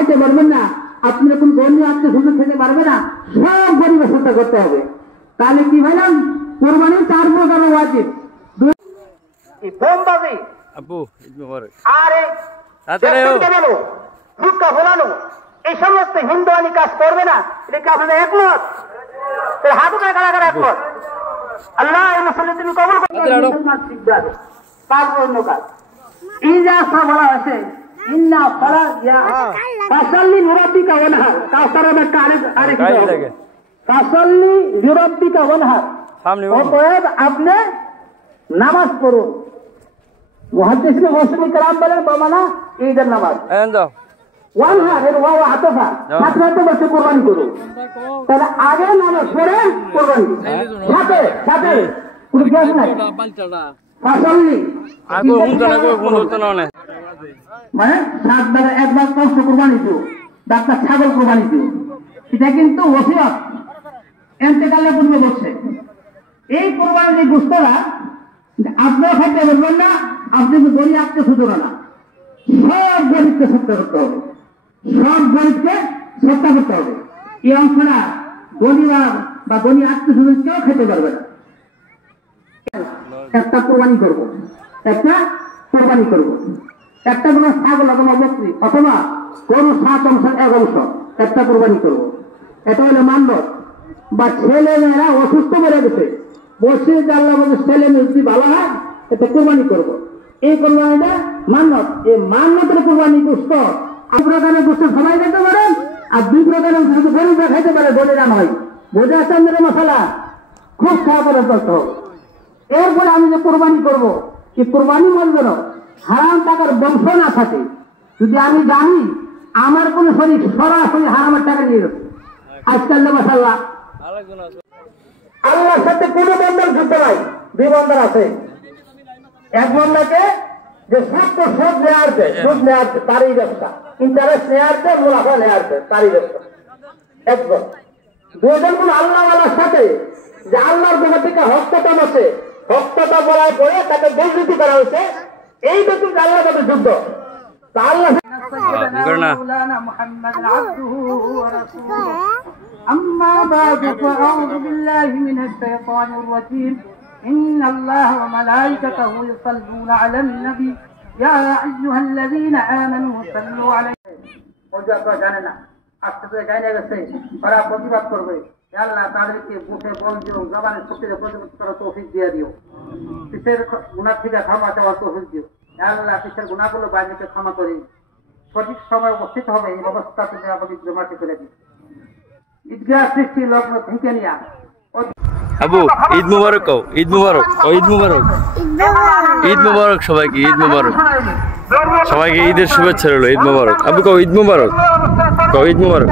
খেতে পারবেন না, আপনি যখন গরিব আত্মীয় স্বজন খেতে পারবে না, সব গরিবের সাথে করতে হবে। তাহলে কি ভাইলাম, কোরবানি 4 প্রকার ওয়াজিব। বোমবাজি আপু আর হুক্কা ফোলানো, এই সমস্ত হিন্দুয়ানি কাজ করবে না, এটা কি আপনাদের একমত? হাত উঠে কারা কারা একমত? আল্লাহ এই মুসলিম তুমি কবুল করো। 5 অন্য কাজ ইজা সা বলা হয়েছে ইন্না ফালা ইয়া ফাসাল্লি লিরাব্বিকা ওয়ানহার। কাউসারের একটা আরেক লাগে ফাসাল্লি লিরাব্বিকা ওয়ানহার, অতএব আপনি নামাজ পড়ুন। মুহাদ্দিসিন মুসলিম کرام বলেন বামানা ঈদের নামাজ ওয়ানহার এর ওয়া আতফা, সাথে সাথে বসে কুরবানি করুন। তাহলে আগে নামাজ পড়ে কুরবানি, সাথে সাথে কুরবানি নাই ফাসাল্লি মানে 7 বার 1 বার কষ্ট কুরবানি দিও, ডাক্তার ছাগল কুরবানি দিও, এটা কিন্তু ওসিয়ত ইন্তেকালের পূর্বে বলছে। এই কুরবানির যে গোশতটা আপনারা খাইতে পারবেন না, আপনি গরিব আত্মীয় স্বজন না, সব গরিবকে সত্য করতে হবে, সব গরিবকে সত্য করতে হবে। এই অংশটা গরিব বা গরিব আত্মীয় স্বজন কেউ খেতে পারবে না। একটা কোরবানি করবো, একটা কোরবানি করবো, একটা কোনো ছাগল অথবা বকরি অথবা কোন 7 অংশের 1 অংশ একটা কোরবানি করবো। এটা হলো মান্যত। বা ছেলে মেয়েরা অসুস্থ মরে গেছে, বসে আল্লাহ বলে ছেলে মেয়ে যদি ভালো হয় এটা কোরবানি করবো, এই কোরবানিটা মান্যত। এই মান্যতের কোরবানি গোশত 2 প্রকারের গোশত সবাই খেতে পারেন, আর 2 প্রকারের গোশত গরিবরা খাইতে পারে, গরিবরা নয়। বোঝা চান্দের মশলা খুব খারাপ করে চলতে হবে। এরপরে আমি যে কোরবানি করবো, এই কোরবানি মজুর হারাম টাকার বংশ না থাকে। যদি আমি জানি আমার কোন শরীর সরাসরি হারামের টাকা নিয়ে গেছে, আজকাল মাশাআল্লাহ আল্লাহর সাথে কোনো বন্ধন যুক্ত নাই। 2 বন্ধন আছে। এক বন্ধনকে যে সব নেয়ার দেয়, সুদ নেয়ার তারই ব্যবসা, ইন্টারেস্ট নেয়ার দেয়, মুনাফা নেয়ার দেয়, তারই ব্যবসা একজন। 2 জন কোন আল্লাহওয়ালার সাথে যে আল্লাহর জায়গা থেকে হস্ততা আছে, হস্ততা বলার পরে তাকে দুর্নীতি করা হয়েছে, এই তো কিন্তু আল্লাহর সাথে যুদ্ধ। তা আল্লাহ أما بعد فأعوذ بالله من الشيطان الرجيم إن الله وملائكته يصلون على النبي يا أيها الذين آمنوا صلوا عليه জানে না আজকে তো জানে গেছে, ওরা প্রতিবাদ করবে। আল্লাহ তাদেরকে বুঝে বল দিও, জবানের শক্তিতে প্রতিবাদ করার তৌফিক দিয়ে দিও, পিছের গুনাহ থেকে ক্ষমা চাওয়ার তৌফিক দিও। আল্লাহ পিছের গুনাহগুলো বাইরেকে ক্ষমা করে সঠিক সময় উপস্থিত হবে, এই ব্যবস্থা তুমি আমাদের জমাতে করে দিও। ঈদগাহ সৃষ্টি লগ্ন থেকে নিয়া আবু ঈদ মুবারক, ঈদ মুবারক, ঈদ মুবারক, ঈদ মুবারক সবাইকে, ঈদ মুবারক সবাইকে, ঈদের শুভেচ্ছা রইল, ঈদ মুবারক। আবু কও ঈদ মুবারক, কও ঈদ মুবারক।